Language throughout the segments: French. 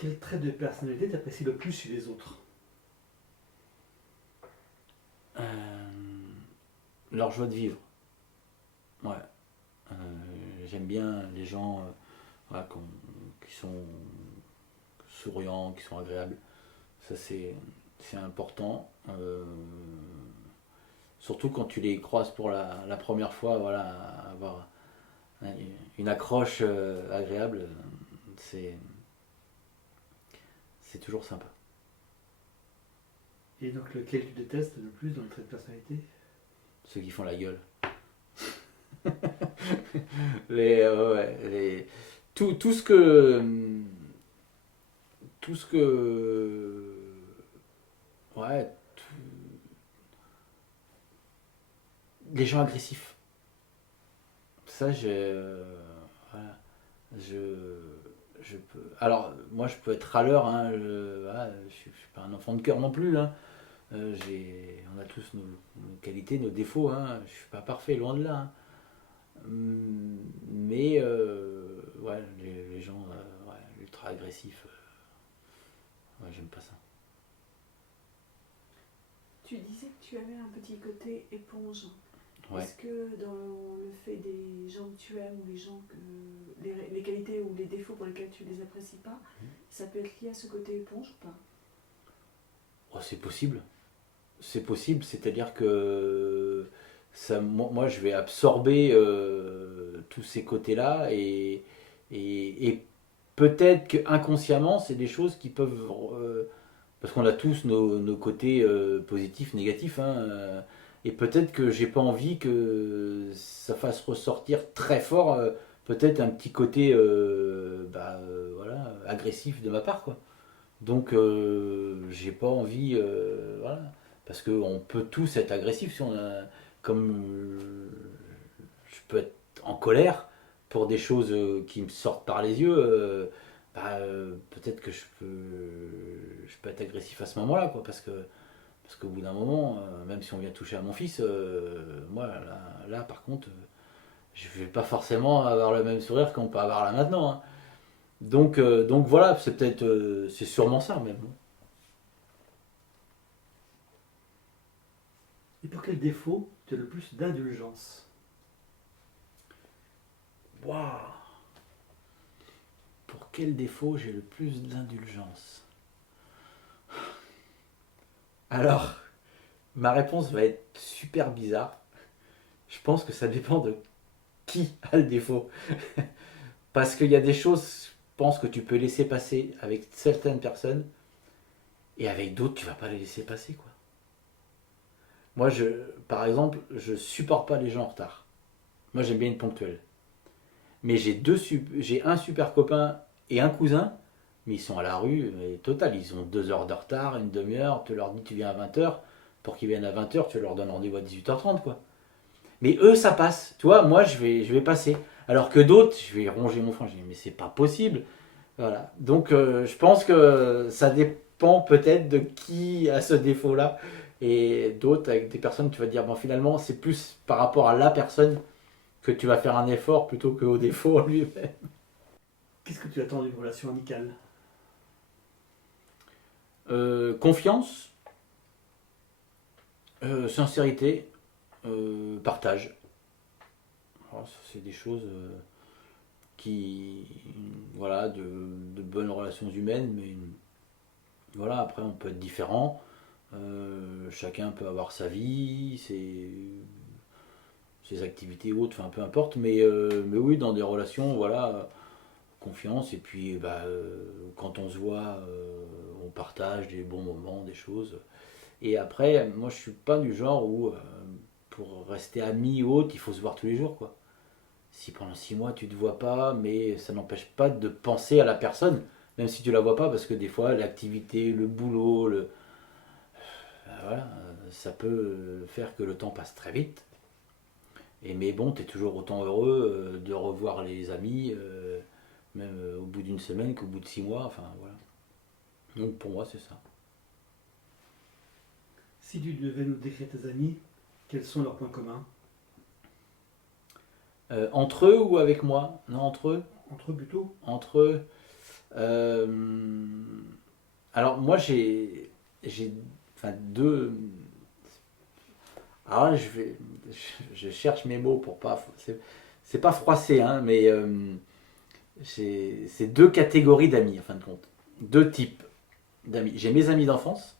Quel trait de personnalité t'apprécies le plus chez les autres? Euh, Leur joie de vivre. Ouais. Euh, J'aime bien les gens voilà, qui sont souriants, qui sont agréables. Ça, c'est important. Surtout quand tu les croises pour la première fois, voilà, avoir une accroche agréable, c'est c'est toujours sympa. Et donc lequel tu détestes le plus dans le trait de personnalité? Ceux qui font la gueule. Ouais, tout, tout ce que, ouais, les gens agressifs. Ça, voilà, je, je peux. Alors, moi, je peux être râleur, hein, voilà, je suis pas un enfant de cœur non plus, hein. On a tous nos qualités, nos défauts, hein. Je suis pas parfait, loin de là, hein. Mais ouais, les gens ouais, ultra agressifs, ouais, j'aime pas ça. Tu disais que tu avais un petit côté éponge. Ouais. Est-ce que dans le fait des gens que tu aimes ou les gens que les qualités ou les défauts pour lesquels tu les apprécies pas, ça peut être lié à ce côté éponge ou pas? Oh, c'est possible. C'est possible, c'est-à-dire que moi, je vais absorber tous ces côtés-là et peut-être que inconsciemment, c'est des choses qui peuvent parce qu'on a tous nos côtés positifs, négatifs, hein, et peut-être que j'ai pas envie que ça fasse ressortir très fort peut-être un petit côté voilà, agressif de ma part, quoi. Donc j'ai pas envie, voilà, parce qu'on peut tous être agressifs si on a, comme je peux être en colère pour des choses qui me sortent par les yeux, peut-être que je peux être agressif à ce moment-là, quoi, parce qu'au bout d'un moment, même si on vient toucher à mon fils, moi là, par contre, je vais pas forcément avoir le même sourire qu'on peut avoir là maintenant, hein. Donc voilà, c'est peut-être, c'est sûrement ça même. Et pour quel défaut tu as le plus d'indulgence? Waouh. Pour quel défaut j'ai le plus d'indulgence? Alors, ma réponse va être super bizarre. Je pense que ça dépend de qui a le défaut. Parce qu'il y a des choses, je pense que tu peux laisser passer avec certaines personnes et avec d'autres, tu vas pas les laisser passer, quoi. Moi, par exemple, je supporte pas les gens en retard. Moi, j'aime bien être ponctuel. Mais j'ai un super copain et un cousin, mais ils sont à la rue, et total, ils ont 2 heures de retard, une demi-heure, tu leur dis tu viens à 20 heures, pour qu'ils viennent à 20 heures, tu leur donnes rendez-vous à 18h30, quoi. Mais eux, ça passe, tu vois, moi, je vais passer. Alors que d'autres, je vais ronger mon frein, je dis mais c'est pas possible. Voilà. Donc je pense que ça dépend peut-être de qui a ce défaut-là, et d'autres avec des personnes, tu vas te dire, bon finalement, c'est plus par rapport à la personne que tu vas faire un effort plutôt qu'au défaut en lui-même. Qu'est-ce que tu attends d'une relation amicale? Confiance, sincérité, partage. Alors, ça, c'est des choses qui, voilà, de bonnes relations humaines, mais voilà, après on peut être différent. Chacun peut avoir sa vie, ses activités ou autres, enfin peu importe, mais oui, dans des relations, voilà, confiance, et puis quand on se voit, on partage des bons moments, des choses. Et après, moi je suis pas du genre où pour rester ami ou autre, il faut se voir tous les jours, quoi. Si pendant 6 mois tu te vois pas, mais ça n'empêche pas de penser à la personne, même si tu la vois pas, parce que des fois l'activité, le boulot, voilà, ça peut faire que le temps passe très vite. Mais bon, tu es toujours autant heureux de revoir les amis, même au bout d'une semaine qu'au bout de 6 mois, enfin voilà. Donc pour moi c'est ça. Si tu devais nous décrire tes amis, quels sont leurs points communs? Entre eux ou avec moi? Non, entre eux. Entre eux plutôt? Entre eux. Euh, alors moi enfin, deux. Alors là, je cherche mes mots pour pas. C'est pas froissé, hein, mais c'est deux catégories d'amis en fin de compte, deux types d'amis. J'ai mes amis d'enfance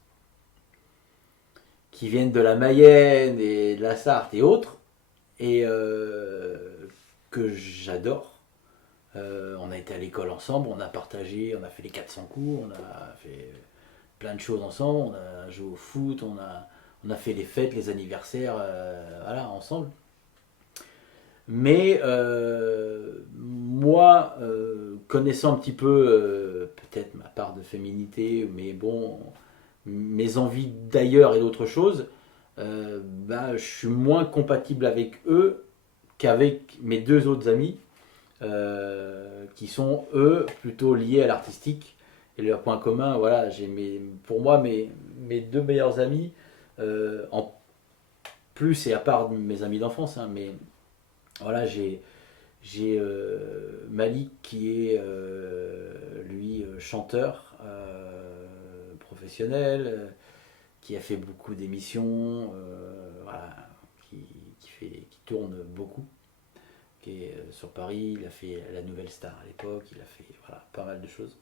qui viennent de la Mayenne et de la Sarthe et autres, et que j'adore. On a été à l'école ensemble, on a partagé, on a fait les 400 coups, on a fait plein de choses ensemble, on a joué au foot, on a fait les fêtes, les anniversaires, voilà, ensemble. Mais moi, connaissant un petit peu peut-être ma part de féminité, mais bon, mes envies d'ailleurs et d'autres choses, bah, je suis moins compatible avec eux qu'avec mes deux autres amis, qui sont eux plutôt liés à l'artistique. Et leur point commun, voilà, pour moi mes deux meilleurs amis, en plus et à part mes amis d'enfance, hein, mais voilà, j'ai Malik qui est lui chanteur professionnel, qui a fait beaucoup d'émissions, voilà, qui tourne beaucoup, qui est sur Paris. Il a fait la Nouvelle Star à l'époque, il a fait voilà, pas mal de choses.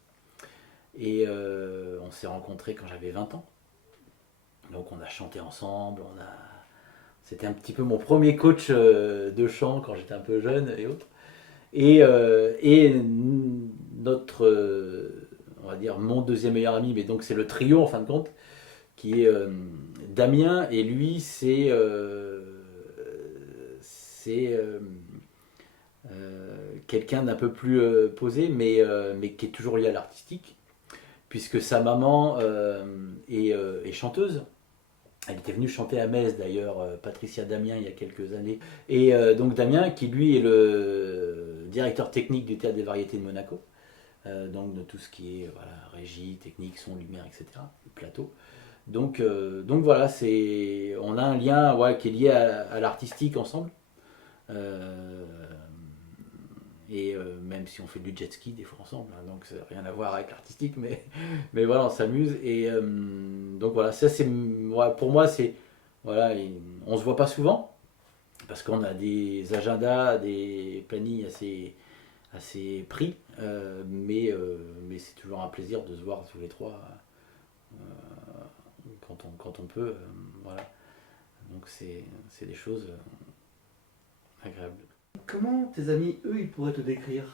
Et on s'est rencontrés quand j'avais 20 ans. Donc on a chanté ensemble, c'était un petit peu mon premier coach de chant quand j'étais un peu jeune et autres. Et notre, on va dire mon deuxième meilleur ami, mais donc c'est le trio en fin de compte, qui est Damien, et lui c'est quelqu'un d'un peu plus posé, mais qui est toujours lié à l'artistique, puisque sa maman est chanteuse. Elle était venue chanter à Metz d'ailleurs, Patricia Damien, il y a quelques années. Et donc Damien, qui lui est le directeur technique du Théâtre des Variétés de Monaco, donc de tout ce qui est voilà, régie, technique, son, lumière, etc., le plateau. Donc voilà, on a un lien ouais, qui est lié à l'artistique ensemble. Et même si on fait du jet ski des fois ensemble, hein, donc ça n'a rien à voir avec l'artistique, mais voilà, on s'amuse. Et donc voilà, ça c'est ouais, pour moi, c'est voilà, on se voit pas souvent parce qu'on a des agendas, des plannings assez pris, mais c'est toujours un plaisir de se voir tous les trois quand on peut. Voilà, donc c'est des choses agréables. Comment tes amis, eux, ils pourraient te décrire?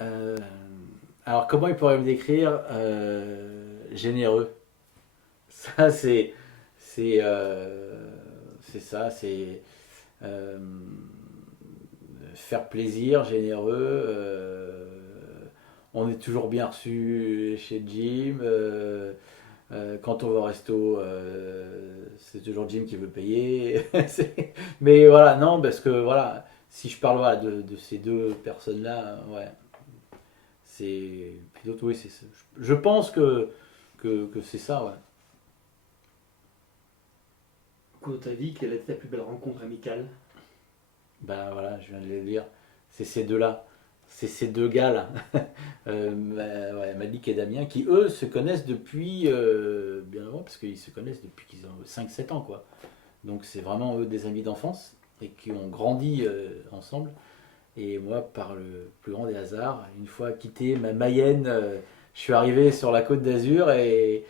Euh, alors, comment il pourrait me décrire généreux. Ça, c'est ça, c'est euh, faire plaisir, généreux. On est toujours bien reçu chez Jim. Quand on va au resto, c'est toujours Jim qui veut payer. Mais voilà, non, parce que voilà, si je parle voilà, de ces deux personnes-là, ouais, c'est. Puis d'autres, oui, je pense que c'est ça, ouais. Au cours de ta vie, quelle a été ta plus belle rencontre amicale? Ben voilà, je viens de le dire. C'est ces deux-là. C'est ces deux gars-là. Ouais, Malik et Damien, qui eux se connaissent depuis bien avant, parce qu'ils se connaissent depuis qu'ils ont 5-7 ans, quoi. Donc c'est vraiment eux des amis d'enfance et qui ont grandi ensemble. Et moi, par le plus grand des hasards, une fois quitté ma Mayenne, je suis arrivé sur la Côte d'Azur et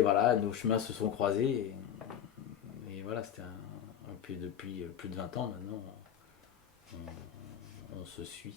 voilà, nos chemins se sont croisés. Et voilà, c'était depuis plus de 20 ans maintenant, on se suit.